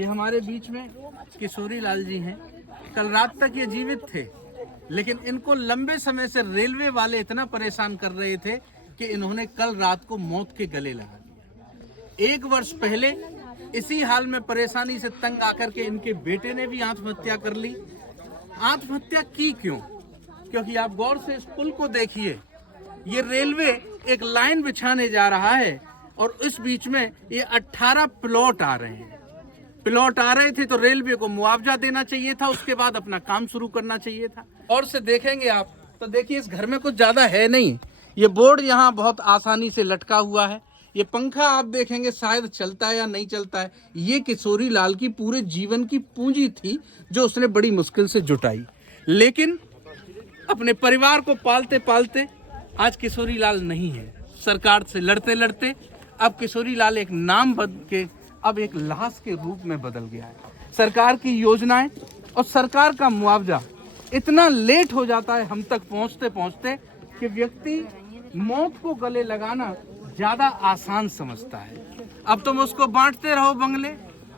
ये हमारे बीच में किशोरी लाल जी हैं। कल रात तक ये जीवित थे, लेकिन इनको लंबे समय से रेलवे वाले इतना परेशान कर रहे थे कि इन्होंने कल रात को मौत के गले लगा लिया। 1 वर्ष पहले इसी हाल में परेशानी से तंग आकर के इनके बेटे ने भी आत्महत्या कर ली। आत्महत्या की क्यों? क्योंकि आप गौर से इस पुल को देखिए, ये रेलवे एक लाइन बिछाने जा रहा है और इस बीच में ये 18 प्लॉट आ रहे हैं। प्लॉट आ रहे थे तो रेलवे को मुआवजा देना चाहिए था, उसके बाद अपना काम शुरू करना चाहिए था। और से देखेंगे आप तो देखिए इस घर में कुछ ज्यादा है नहीं। ये बोर्ड यहाँ बहुत आसानी से लटका हुआ है। ये पंखा आप देखेंगे शायद चलता है या नहीं चलता है। ये किशोरी लाल की पूरे जीवन की पूंजी थी जो उसने बड़ी मुश्किल से जुटाई, लेकिन अपने परिवार को पालते पालते आज किशोरी लाल नहीं है। सरकार से लड़ते लड़ते अब किशोरी लाल एक नाम बदल के अब एक लाश के रूप में बदल गया है। सरकार की योजनाएं और सरकार का मुआवजा इतना लेट हो जाता है हम तक पहुंचते पहुंचते कि व्यक्ति मौत को गले लगाना ज्यादा आसान समझता है। अब तुम उसको बांटते रहो बंगले,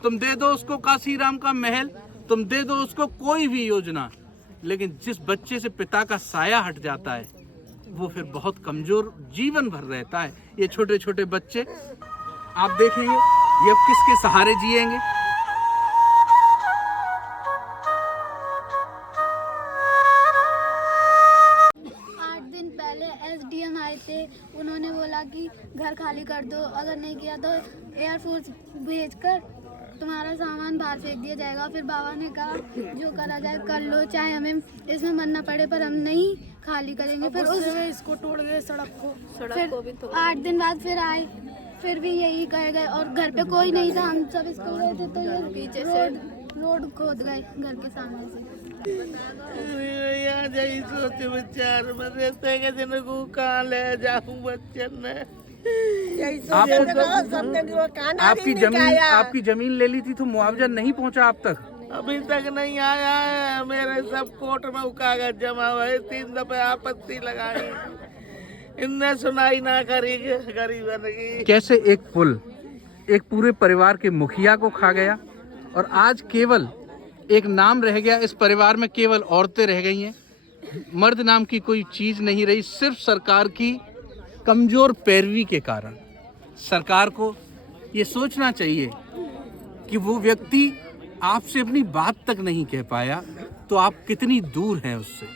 तुम दे दो उसको काशीराम का महल, तुम दे दो उसको कोई भी योजना, लेकिन जिस बच्चे से पिता का साया हट जाता है वो फिर बहुत कमजोर जीवन भर रहता है। ये छोटे छोटे बच्चे आप देखेंगे ये अब किसके सहारे जिएंगे। एसडीएम आए थे, उन्होंने बोला कि घर खाली कर दो, अगर नहीं किया तो एयरफोर्स भेजकर तुम्हारा सामान बाहर फेंक दिया जाएगा। फिर बाबा ने कहा जो करा जाए कर लो, चाहे हमें इसमें मरना पड़े पर हम नहीं खाली करेंगे। फिर इसको तोड़ गए सड़क को भी 8 दिन बाद फिर आए, फिर भी यही कहे गए और घर पे कोई नहीं था, हम सब स्कूल गए थे तो ये पीछे से रोड खोद गए घर के सामने से। सोच विचार में रहते कि जिनको कहाँ ले जाऊं बच्चन ने। आपकी जमीन ले ली थी तो मुआवजा नहीं पहुंचा आप तक? अभी तक नहीं आया है। मेरे सब कोर्ट में कागज जमा हुए, 3 दफे आपत्ति लगाई, इनने सुनाई ना करी, गरीबन की। कैसे एक पुल एक पूरे परिवार के मुखिया को खा गया और आज केवल एक नाम रह गया। इस परिवार में केवल औरतें रह गई हैं, मर्द नाम की कोई चीज नहीं रही, सिर्फ सरकार की कमजोर पैरवी के कारण। सरकार को ये सोचना चाहिए कि वो व्यक्ति आपसे अपनी बात तक नहीं कह पाया तो आप कितनी दूर हैं उससे।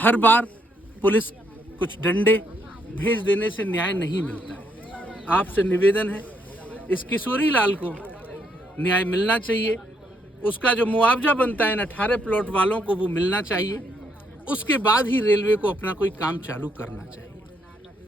हर बार पुलिस कुछ डंडे भेज देने से न्याय नहीं मिलता है। आपसे निवेदन है इस किशोरी लाल को न्याय मिलना चाहिए। उसका जो मुआवजा बनता है इन 18 प्लॉट वालों को वो मिलना चाहिए। उसके बाद ही रेलवे को अपना कोई काम चालू करना चाहिए।